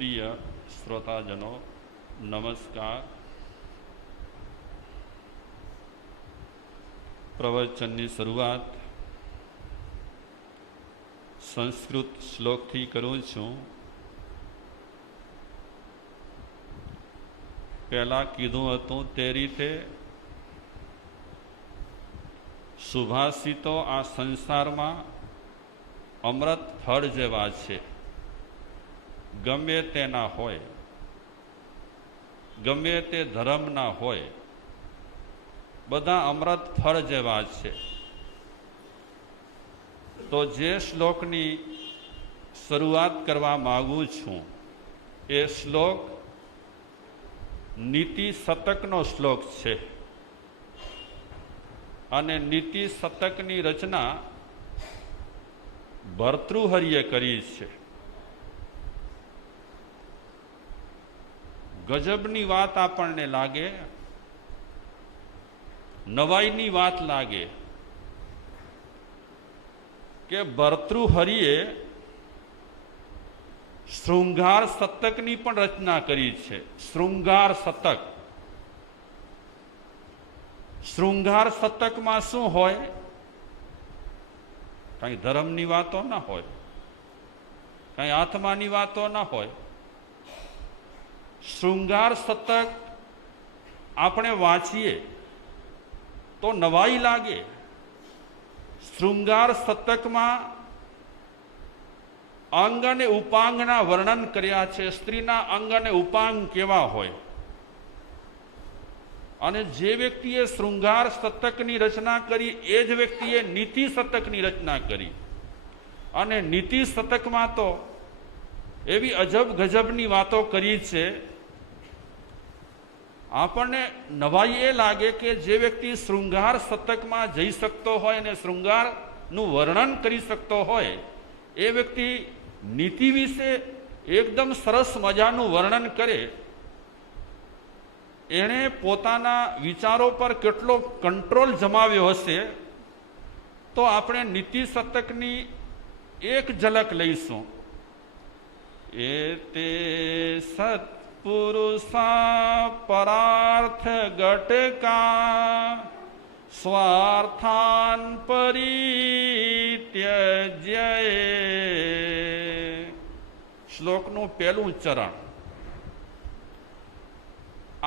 प्रिय श्रोताजनों नमस्कार। प्रवचनની શરૂઆત સંસ્કૃત શ્લોકથી કરું છું। પહેલા કીધું હતું તે રીતે સુભાષિતો આ સંસારમાં અમૃત ફળ જેવા છે। ગમે તેના હોય, ગમે તે ધર્મના હોય, બધા અમૃત ફળ જેવા છે। તો જે શ્લોકની શરૂઆત કરવા માગું છું એ શ્લોક નીતિ શતકનો શ્લોક છે અને નીતિ શતકની રચના ભર્તૃહરિએ કરી છે। ગજબની વાત આપણને લાગે, નવાઈની વાત લાગે કે ભર્તૃહરિએ શૃંગાર શતકની પણ રચના કરી છે। શૃંગાર શતક, શૃંગાર શતકમાં શું હોય? કઈ ધર્મની વાતો ના હોય, કઈ આત્માની વાતો ના હોય। શૃંગાર શતક આપણે વાંચીએ તો નવાઈ લાગે। શૃંગાર શતકમાં અંગ અને ઉપાંગના વર્ણન કર્યા છે। સ્ત્રીના અંગ અને ઉપાંગ કેવા હોય, અને જે વ્યક્તિએ શૃંગાર શતકની રચના કરી એ જ વ્યક્તિએ નીતિ શતકની રચના કરી। અને નીતિ શતકમાં તો એવી અજબ ગજબની વાતો કરી છે, આપણને નવાઈ એ લાગે કે જે વ્યક્તિ શૃંગાર શતકમાં જઈ શકતો હોય અને શૃંગારનું વર્ણન કરી શકતો હોય એ વ્યક્તિ નીતિ વિશે એકદમ સરસ મજાનું વર્ણન કરે। એણે પોતાના વિચારો પર કેટલો કંટ્રોલ જમાવ્યો હશે। તો આપણે નીતિ શતકની એક ઝલક લઈશું। એ તે સત્પુરુષા પરાર્થ ઘટકા સ્વાર્થાન પરિત્યજ્ય। શ્લોકનું પહેલું ચરણ।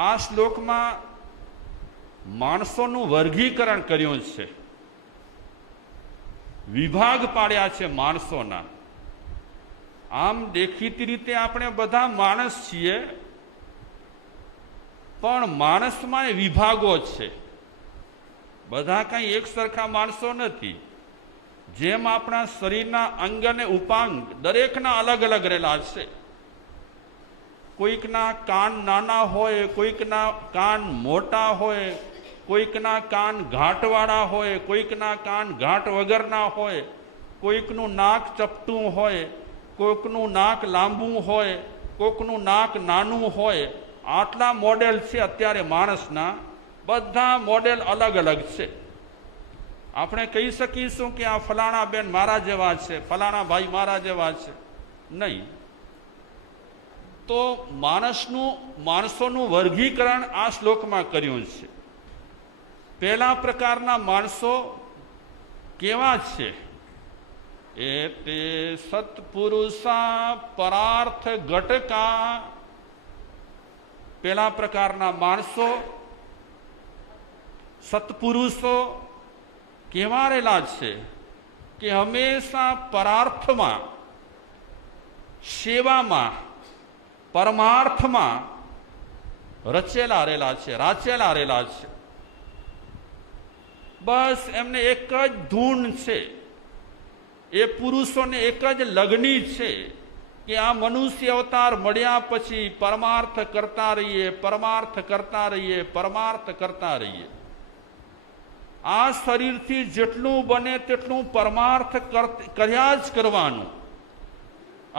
આ શ્લોકમાં માણસોનું વર્ગીકરણ કર્યું છે, વિભાગ પાડ્યા છે માણસોના। આમ દેખીતી રીતે આપણે બધા માણસ છીએ, પણ માણસમાં વિભાગો છે। બધા કઈ એક સરખા માણસો નથી। જેમ આપણા શરીરના અંગ અને ઉપાંગ દરેકના અલગ અલગ રહેલા છે। કોઈકના કાન નાના હોય, કોઈકના કાન મોટા હોય, કોઈકના કાન ઘાટવાળા હોય, કોઈકના કાન ઘાટ વગરના હોય, કોઈકનું નાક ચપટું હોય, કોઈકનું નાક લાંબુ હોય, કોઈકનું નાક નાનું હોય। આટલા મોડેલ છે અત્યારે માણસના, બધા મોડેલ અલગ અલગ છે। આપણે કહી શકીશું કે આ ફલાણા બેન મારા જેવા છે, ફલાણા ભાઈ મારા જેવા છે? નહીં। તો માણસોનું વર્ગીકરણ આ શ્લોકમાં કર્યું છે। પહેલા પ્રકારના માણસો કેવા છે? એ તે સત્પુરુષા પરાર્થ ઘટકા। પહેલા પ્રકારના માણસો, સત્પુરુષો કેવા રહેલા છે કે હંમેશા પરાર્થમાં, સેવામાં, પરમાર્થમાં રચેલા રહેલા છે, રાચેલા રહેલા છે। બસ એમને એક જ ધૂન છે, એ પુરુષોને એક જ લગની છે કે આ મનુષ્ય અવતાર મળ્યા પછી પરમાર્થ કરતા રહીએ, પરમાર્થ કરતા રહીએ, પરમાર્થ કરતા રહીએ। આ શરીરથી જેટલું બને તેટલું પરમાર્થ કર્યા જ કરવાનું।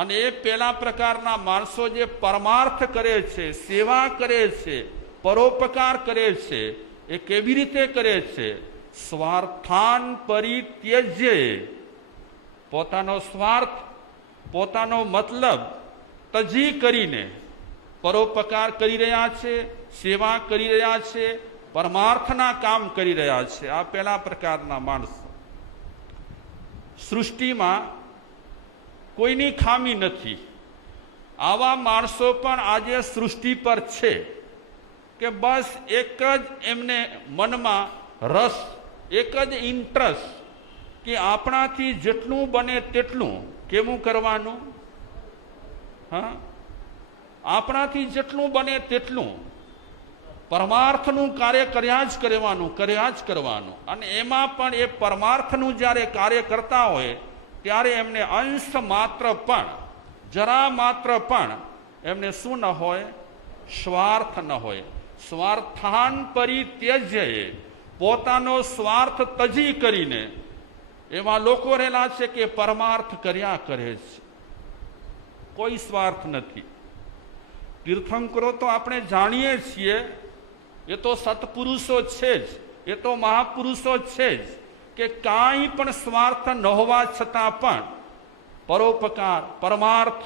અને એ પેલા પ્રકારના માણસો જે પરમાર્થ કરે છે, સેવા કરે છે, પરોપકાર કરે છે, એ કેવી રીતે કરે છે? સ્વાર્થાન પરિત્યજ્ય। પોતાનો સ્વાર્થ, પોતાનો મતલબ, તજી કરીને પરોપકાર કરી રહ્યા છે, સેવા કરી રહ્યા છે, પરમાર્થના કામ કરી રહ્યા છે. આ પહેલા પ્રકારના માણસો. સૃષ્ટિમાં કોઈની ખામી નથી. આવા માણસો પણ આજે સૃષ્ટિ પર છે કે બસ એક જ એમને મનમાં રસ, એક જ ઇન્ટરેસ્ટ કે આપણાથી જેટલું બને તેટલું કેવું કરવાનું, હા, આપણાથી જેટલું બને તેટલું પરમાર્થનું કાર્ય કર્યા જ કરવાનું. અને એમાં પણ એ પરમાર્થનું જ્યારે કાર્ય કરતા હોય ત્યારે એમને અંશ માત્ર પણ, જરા માત્ર પણ એમને શું ન હોય? સ્વાર્થ ન હોય. સ્વાર્થાન પરિત્યજ્ય, પોતાનો સ્વાર્થ તજી કરીને એવા લોકો રહેલા છે કે પરમાર્થ કર્યા કરે છે, કોઈ સ્વાર્થ નથી. તીર્થંકરો તો આપણે જાણીએ છીએ, એ તો સત્પુરુષો છે જ, એ તો મહાપુરુષો છે જ કે કાંઈ પણ સ્વાર્થ ન હોવા છતાં પણ પરોપકાર, પરમાર્થ,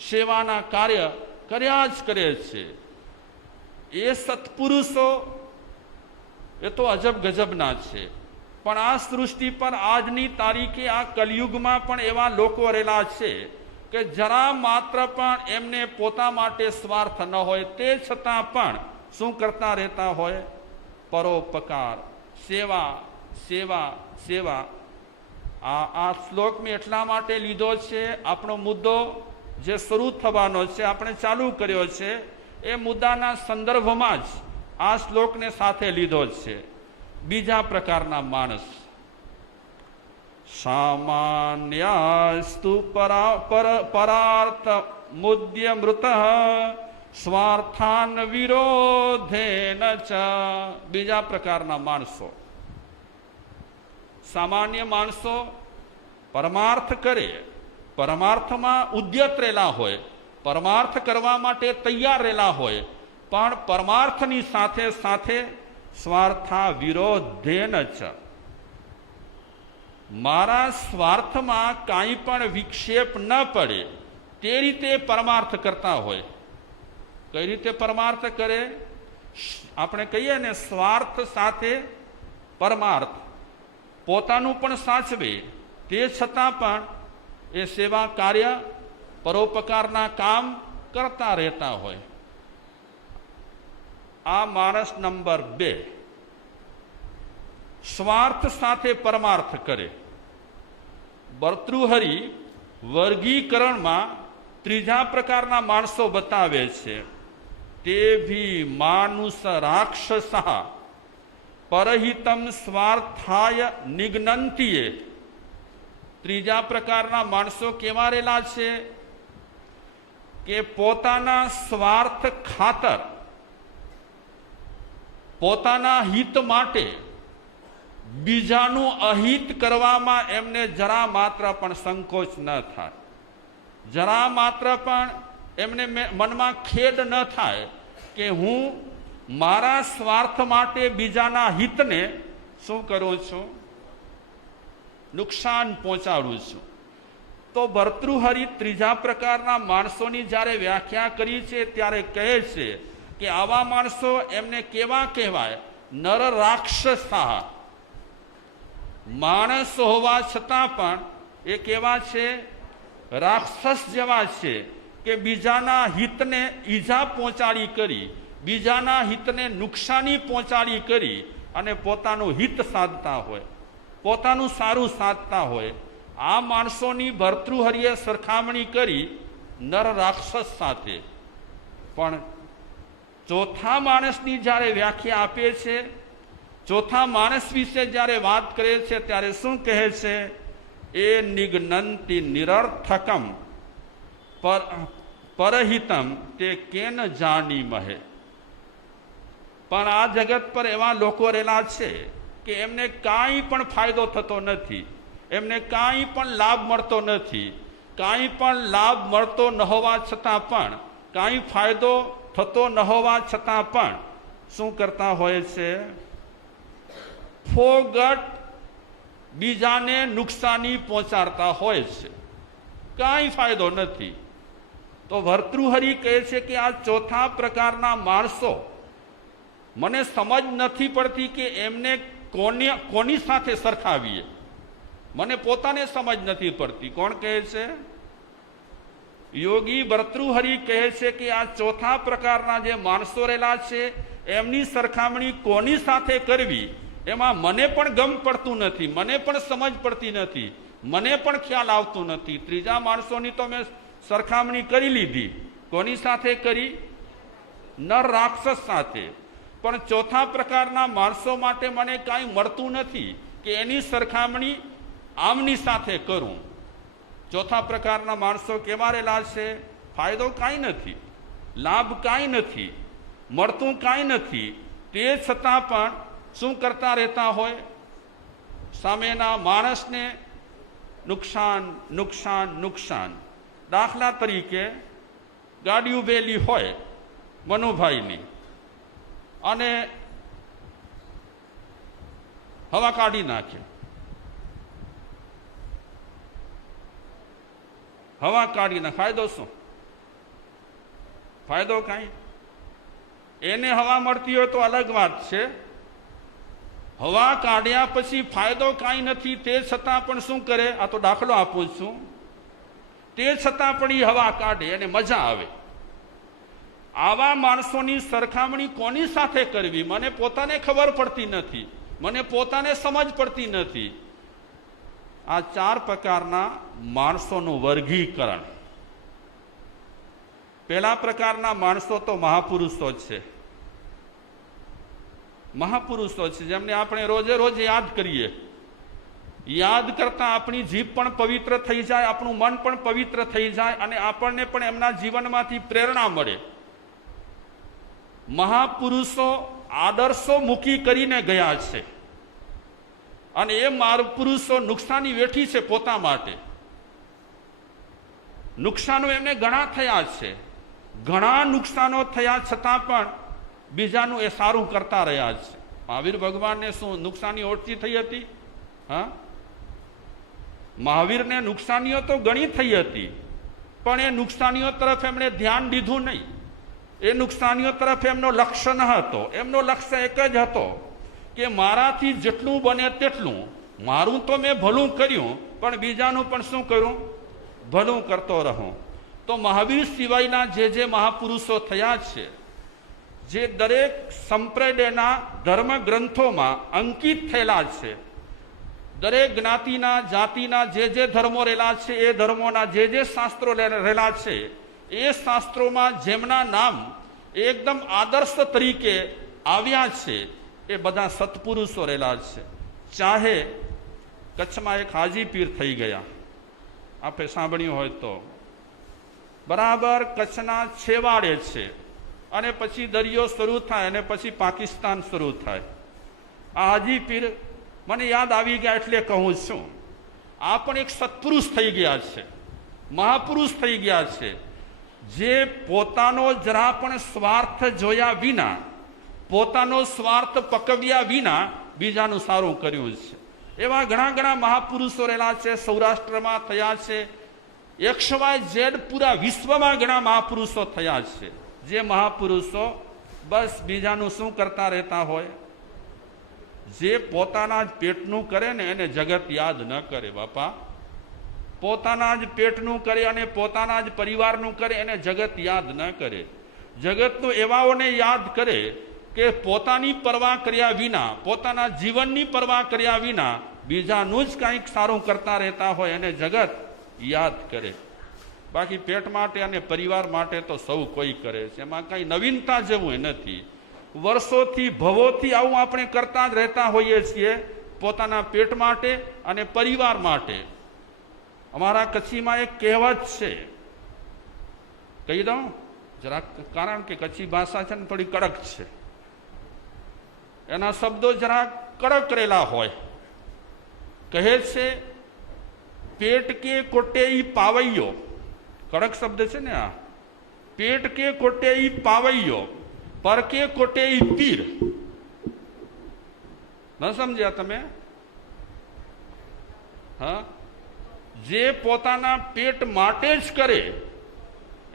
સેવાના કાર્ય કર્યા જ કરે છે. એ સત્પુરુષો એ તો અજબ ગજબના છે. પણ આ સૃષ્ટિ પર આજની તારીખે આ કલિયુગમાં પણ એવા લોકો રહેલા છે કે જરા માત્ર પણ એમને પોતા માટે સ્વાર્થ ન હોય, તે છતાં પણ શું કરતા રહેતા હોય? પરોપકાર, સેવા, સેવા, સેવા. આ શ્લોક મેં એટલા માટે લીધો છે, આપણો મુદ્દો જે શરૂ થવાનો છે, આપણે ચાલુ કર્યો છે, એ મુદ્દાના સંદર્ભમાં જ આ શ્લોકને સાથે લીધો છે. બીજા પ્રકારના માણસ, સામાન્યાસ્તુ પરાર્થ મુદ્ય મૃત સ્વાર્થાન વિરોધેન ચ. બીજા પ્રકારના માણસો, સામાન્ય માણસો પરમાર્થ કરે, પરમાર્થમાં ઉદ્યત રહેલા હોય, પરમાર્થ કરવા માટે તૈયાર રહેલા હોય, પણ પરમાર્થની સાથે સાથે સ્વાર્થા વિરોધેન ચ, મારા સ્વાર્થમાં કાંઈ પણ વિક્ષેપ ન પડે તે રીતે પરમાર્થ કરતા હોય. કઈ રીતે પરમાર્થ કરે? આપણે કહીએ ને, સ્વાર્થ સાથે પરમાર્થ. પોતાનું પણ સાચવે, તે છતાં પણ એ સેવા કાર્ય, પરોપકારના કામ કરતા રહેતા હોય. આ માણસ નંબર 2, સ્વાર્થ સાથે પરમાર્થ કરે. ભર્તૃહરિ વર્ગીકરણમાં ત્રીજા પ્રકારના માણસો બતાવે છે. તે ભી માનુષ રાક્ષસા પરહિતમ સ્વાર્થાય નિગ્નંતિએ. ત્રીજા પ્રકારના માણસો કેવા રહેલા છે કે પોતાના સ્વાર્થ ખાતર, પોતાના હિત માટે બીજાનું અહિત કરવામાં એમને જરા માત્ર પણ સંકોચ ન થાય, જરા માત્ર પણ એમને મનમાં ખેદ ન થાય કે હું મારા સ્વાર્થ માટે બીજાના હિતને શું કરું છું? નુકસાન પહોંચાડું છું. તો ભર્તૃહરિ ત્રીજા પ્રકારના માણસોની જ્યારે વ્યાખ્યા કરી છે ત્યારે કહે છે કે આવા માણસો એમને કેવા કહેવાય? નર રાક્ષસા. માણસ હોવા છતાં પણ એ કેવા છે? રાક્ષસ જેવા છે કે બીજાના હિતને ઈજા પહોંચાડી કરી, બીજાના હિતને નુકસાની પહોંચાડી કરી અને પોતાનું હિત સાધતા હોય, પોતાનું સારું સાધતા હોય. આ માણસોની ભર્તૃહરિએ સરખામણી કરી નર રાક્ષસ સાથે. પણ ચોથા માણસની જ્યારે વ્યાખ્યા આપે છે, ચોથા માણસ વિશે જ્યારે વાત કરે છે ત્યારે શું કહે છે? એ નિગ્નંતિ નિરર્થકમ પરહિતમ તે કેન જાનીમહે. પણ આ જગત પર એવા લોકો રહેલા છે કે એમને કાંઈ પણ ફાયદો થતો નથી, એમને કાંઈ પણ લાભ મળતો નથી. કાંઈ પણ લાભ મળતો ન હોવા છતાં પણ, કાંઈ ફાયદો થતો ન હોવા છતાં પણ શું કરતા હોય છે? ફોગટ બીજાને નુકસાની પહોંચાડતા હોય છે. કાંઈ ફાયદો નથી. તો ભર્તૃહરિ કહે છે કે આ ચોથા પ્રકારના માણસો મને સમજ નથી પડતી કે એમને કોની સાથે સરખાવીએ, મને પોતાને સમજ નથી પડતી. કોણ કહે છે? યોગી ભર્તૃહરિ કહે છે કે આ ચોથા પ્રકારના જે માણસો રહેલા છે એમની સરખામણી કોની સાથે કરવી એમાં મને પણ ગમ પડતું નથી, મને પણ સમજ પડતી નથી, મને પણ ખ્યાલ આવતું નથી. ત્રીજા માણસોની તો મેં સરખામણી કરી લીધી. કોની સાથે કરી? નર રાક્ષસ સાથે. પણ ચોથા પ્રકારના માણસો માટે મને કાંઈ મળતું નથી કે એની સરખામણી આમની સાથે કરું. ચોથા પ્રકારના માણસો કેવા રહેલા છે? ફાયદો કાંઈ નથી, લાભ કાંઈ નથી, મળતું કાંઈ નથી, તે છતાં પણ શું કરતા રહેતા હોય? સામેના માણસને નુકસાન નુકસાન નુકસાન. દાખલા તરીકે ગાડી ઉભેલી હોય મનુભાઈની અને હવા કાઢી નાખે, હવા કાઢીને ફાયદો શું? ફાયદો કાંઈ. એને હવા મળતી હોય તો અલગ વાત છે. હવા કાઢ્યા પછી ફાયદો કાંઈ નથી, તે છતાં પણ શું કરે? આ તો દાખલો આપું છું. તે છતાં પણ એ હવા કાઢે અને મજા આવે. આવા માણસોની સરખામણી કોની સાથે કરવી મને પોતાને ખબર પડતી નથી, મને પોતાને સમજ પડતી નથી. આ ચાર પ્રકારના માણસોનું વર્ગીકરણ. પહેલા પ્રકારના માણસો તો મહાપુરુષો છે. મહાપુરુષો છે જેમને આપણે રોજે રોજ યાદ કરીએ. યાદ કરતા આપણી જીભ પણ પવિત્ર થઈ જાય, આપણું મન પણ પવિત્ર થઈ જાય અને આપણને પણ એમના જીવનમાંથી પ્રેરણા મળે. મહાપુરુષો આદર્શો મૂકી કરીને ગયા છે અને એ મહાપુરુષો નુકસાની વેઠી છે પોતા માટે. નુકસાનો એમને ઘણા થયા છે, ઘણા નુકસાનો થયા છતાં પણ બીજાનું એ સારું કરતા રહ્યા છે. મહાવીર ભગવાનને શું નુકસાની ઓછી થઈ હતી? હા, મહાવીરને નુકસાનીઓ તો ઘણી થઈ હતી, પણ એ નુકસાનીઓ તરફ એમણે ધ્યાન દીધું નહીં. એ નુકસાનીઓ તરફ એમનો લક્ષ્ય ન હતો. એમનો લક્ષ્ય એક જ હતો કે મારાથી જેટલું બને તેટલું, મારું તો મેં ભલું કર્યું પણ બીજાનું પણ શું કર્યું? ભલું કરતો રહું. તો મહાવીર સિવાયના જે મહાપુરુષો થયા છે, જે દરેક સંપ્રદાયના ધર્મ ગ્રંથોમાં અંકિત થયેલા છે, દરેક જ્ઞાતિના જાતિના જે ધર્મો રહેલા છે, એ ધર્મોના જે શાસ્ત્રો રહેલા છે, એ શાસ્ત્રોમાં જેમના નામ એકદમ આદર્શ તરીકે આવ્યા છે એ બધા સત્પુરુષો રહેલા છે. ચાહે કચ્છમાં એક હાજી પીર થઈ ગયા, આપણે સાંભળ્યું હોય તો, બરાબર કચ્છના છેવાડે છે અને પછી દરિયો શરૂ થાય અને પછી પાકિસ્તાન શરૂ થાય. આ હાજી પીર મને યાદ આવી ગયા એટલે કહું છું, આ પણ એક સત્પુરુષ થઈ ગયા છે, મહાપુરુષ થઈ ગયા છે, જે પોતાનો જરા પણ સ્વાર્થ જોયા વિના, પોતાનો સ્વાર્થ પકવ્યા વિના બીજાનું સારું કર્યું છે. એવા ઘણા મહાપુરુષો રહેલા છે. સૌરાષ્ટ્રમાં થયા છે, XYZ પૂરા વિશ્વમાં ઘણા મહાપુરુષો થયા છે. જે મહાપુરુષો બસ બીજાનું શું કરતા રહેતા હોય? જે પોતાના જ પેટનું કરે ને એને જગત યાદ ન કરે બાપા. પોતાના જ પેટનું કરે અને પોતાના જ પરિવારનું કરે એને જગત યાદ ન કરે. જગતનું એવાઓને યાદ કરે કે પોતાની પરવા કર્યા વિના, પોતાના જીવનની પરવા કર્યા વિના બીજાનું જ કંઈક સારું કરતા રહેતા હોય એને જગત યાદ કરે. બાકી પેટ માટે અને પરિવાર માટે તો સૌ કોઈ કરે છે, એમાં કંઈ નવીનતા જેવું નથી. વર્ષોથી ભવોથી આવું આપણે કરતા જ રહેતા હોઈએ છીએ, પોતાના પેટ માટે અને પરિવાર માટે. અમારા કચ્છીમાં એક કહેવત છે, કહી દઉં જરાક, કારણ કે કચ્છી ભાષા છે ને થોડી કડક છે, એના શબ્દો જરાક કડક રહેલા હોય. કહે છે, પેટ કે કોટે ઈ પાવૈયો. કડક શબ્દ છે ને આ. પેટ કે કોટે ઈ પાવૈયો, પર કે કોટે ઈ પીર. ન સમજ્યા તમે? હા, જે પોતાના પેટ માટે જ કરે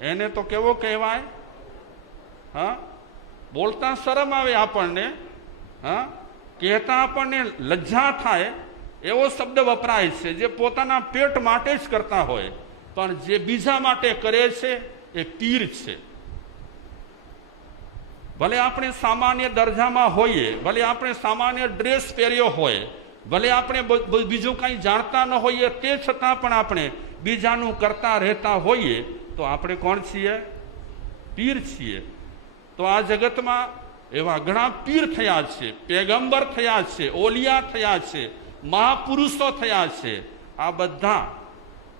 એને તો કેવો કહેવાય? હા, બોલતા શરમ આવે આપણને, હા, કહેતા આપણને લજ્જા થાય એવો શબ્દ વપરાય છે, જે પોતાના પેટ માટે જ કરતા હોય, પણ જે બીજા માટે કરે છે એ પીર છે. ભલે આપણે સામાન્ય દરજામાં હોઈએ, ભલે આપણે સામાન્ય ડ્રેસ પહેર્યો હોય, ભલે આપણે બીજું કંઈ જાણતા ન હોઈએ, તે છતાં પણ આપણે બીજાનું કરતા રહેતા હોઈએ તો આપણે કોણ છીએ? પીર છીએ. તો આ જગતમાં એવા ઘણા પીર થયા છે, પેગંબર થયા છે, ઓલિયા થયા છે, મહાપુરુષો થયા છે. આ બધા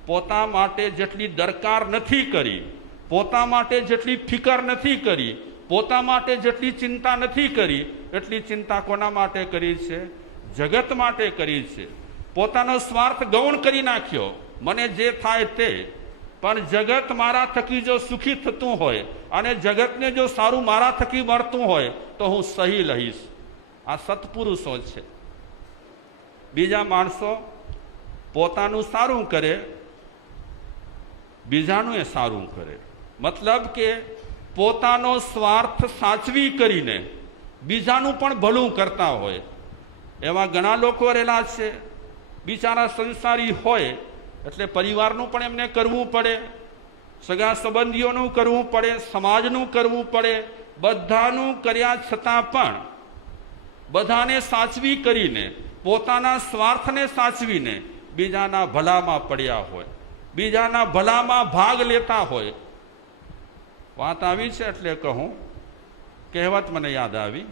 પોતા માટે જેટલી દરકાર નથી કરી, પોતા માટે જેટલી ફિકર નથી કરી, પોતા માટે જેટલી ચિંતા નથી કરી, એટલી ચિંતા કોના માટે કરી છે? જગત માટે કરી છે. પોતાનો સ્વાર્થ ગૌણ કરી નાખ્યો, મને જે થાય તે, પણ જગત મારા થકી જો સુખી થતું હોય અને જગતને જો સારું મારા થકી મળતું હોય તો હું સહી લઈશ. આ સત્પુરુષો છે. બીજા માણસો પોતાનું સારું કરે, બીજાનું એ સારું કરે. મતલબ કે પોતાનો સ્વાર્થ સાચવી કરીને બીજાનું પણ ભલું કરતા હોય. એવા ઘણા લોકો રહેલા છે. બિચારા સંસારી હોય એટલે પરિવારનું પણ એમને કરવું પડે, સગા સંબંધીઓનું કરવું પડે, સમાજનું કરવું પડે. બધાનું કર્યા છતાં પણ બધાને સાચવી કરીને, પોતાના સ્વાર્થને સાચવીને બીજાના ભલામાં પડ્યા હોય, બીજાના ભલામાં ભાગ લેતા હોય. વાત આવી છે એટલે કહું, કહેવત મને યાદ આવી.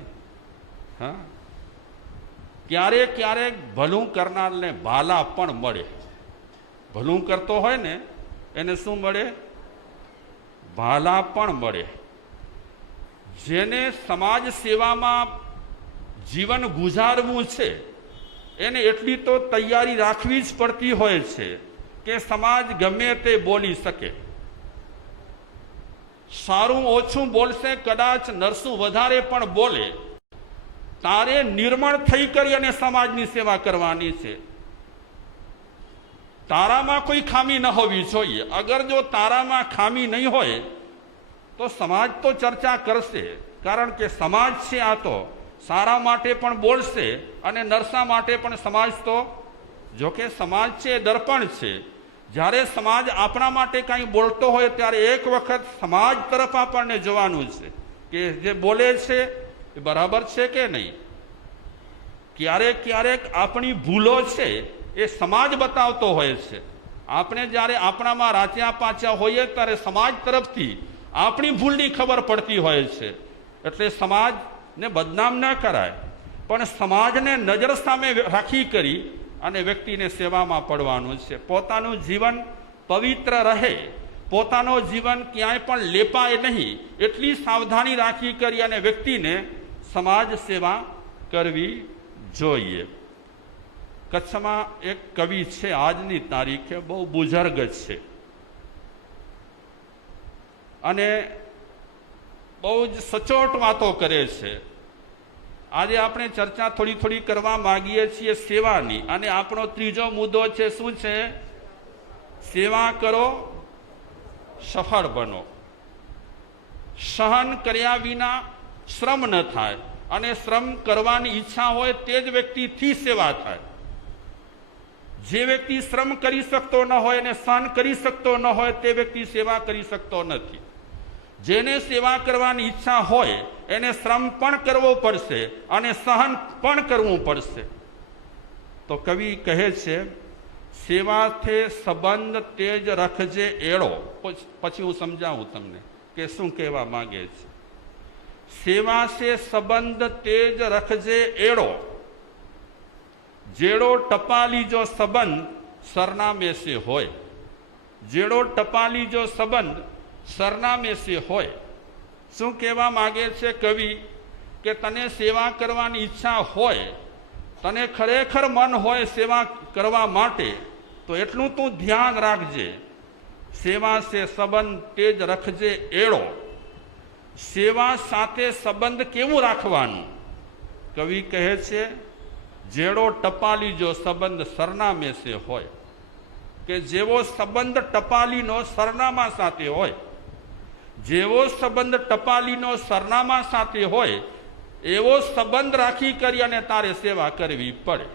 હા, ક્યારેક ક્યારેક ભલું કરનારને ભાલા પણ મળે. ભલું કરતો હોય ને એને શું મળે? ભાલા પણ મળે. જેને સમાજ સેવામાં જીવન ગુજારવું છે એને એટલી તો તૈયારી રાખવી જ પડતી હોય છે કે સમાજ ગમે તે બોલી શકે. સારું ઓછું બોલશે, કદાચ નરસું વધારે પણ બોલે, તારે નિર્મળ થઈ કરી અને સમાજની સેવા કરવાની છે. તારામાં કોઈ ખામી ન હોવી જોઈએ. અગર જો તારામાં ખામી નહીં હોય તો સમાજ તો ચર્ચા કરશે, કારણ કે સમાજ છે આ તો સારા માટે પણ બોલશે અને નરસા માટે પણ. સમાજ તો જોકે સમાજ છે એ દર્પણ છે. જ્યારે સમાજ આપણા માટે કંઈ બોલતો હોય ત્યારે એક વખત સમાજ તરફ આપણને જોવાનું છે કે જે બોલે છે એ બરાબર છે કે નહીં. ક્યારેક ક્યારેક આપણી ભૂલો છે એ સમાજ બતાવતો હોય છે. આપણે જ્યારે આપણામાં રાચ્યા પાચ્યા હોઈએ ત્યારે સમાજ તરફથી આપણી ભૂલની ખબર પડતી હોય છે. એટલે સમાજને બદનામ ન કરાય, પણ સમાજને નજર સામે રાખી કરી અને વ્યક્તિને સેવામાં પડવાનું છે. પોતાનું જીવન પવિત્ર રહે, પોતાનો જીવન ક્યાંય પણ લેપાય નહીં, એટલી સાવધાની રાખી કરી અને વ્યક્તિને સમાજ સેવા કરવી જોઈએ. કચ્છમાં એક કવિ છે, આજની તારીખે બહુ બુઝર્ગ છે અને બહુ જ સચોટ વાતો કરે છે. આજે આપણે ચર્ચા થોડી થોડી કરવા માંગીએ છીએ સેવાની, અને આપણો ત્રીજો મુદ્દો છે શું છે? સેવા કરો, સફળ બનો. સહન કર્યા વિના શ્રમ ન થાય, અને શ્રમ કરવાની ઈચ્છા હોય તે જ વ્યક્તિથી સેવા થાય. જે વ્યક્તિ શ્રમ કરી શકતો ન હોય અને સહન કરી શકતો ન હોય તે વ્યક્તિ સેવા કરી શકતો નથી. જેને સેવા કરવાની ઈચ્છા હોય એને શ્રમ પણ કરવો પડશે અને સહન પણ કરવું પડશે. તો કવિ કહે છે, સેવાથી સંબંધ તેજ રખજે એળો. પછી હું સમજાવું તમને કે શું કહેવા માંગે છે. સેવા સે સંબંધ તેજ રખજે એળો, જેડો ટપાલી જો સંબંધ સરનામે સે હોય. જેડો ટપાલી જો સંબંધ સરનામે સે હોય. શું કહેવા માંગે છે કવિ? કે તને સેવા કરવાની ઈચ્છા હોય, તને ખરેખર મન હોય સેવા કરવા માટે, તો એટલું તું ધ્યાન રાખજે. સેવા સે સંબંધ તેજ રખજે એળો. સેવા સાથે સંબંધ કેવું રાખવાનું? કવિ કહે છે, જેડો ટપાલી જો સંબંધ સરનામે સે હોય. કે જેવો સંબંધ ટપાલીનો સરનામા સાથે હોય. જેવો સંબંધ ટપાલીનો સરનામા સાથે હોય એવો સંબંધ રાખી કરી અને તારે સેવા કરવી પડે.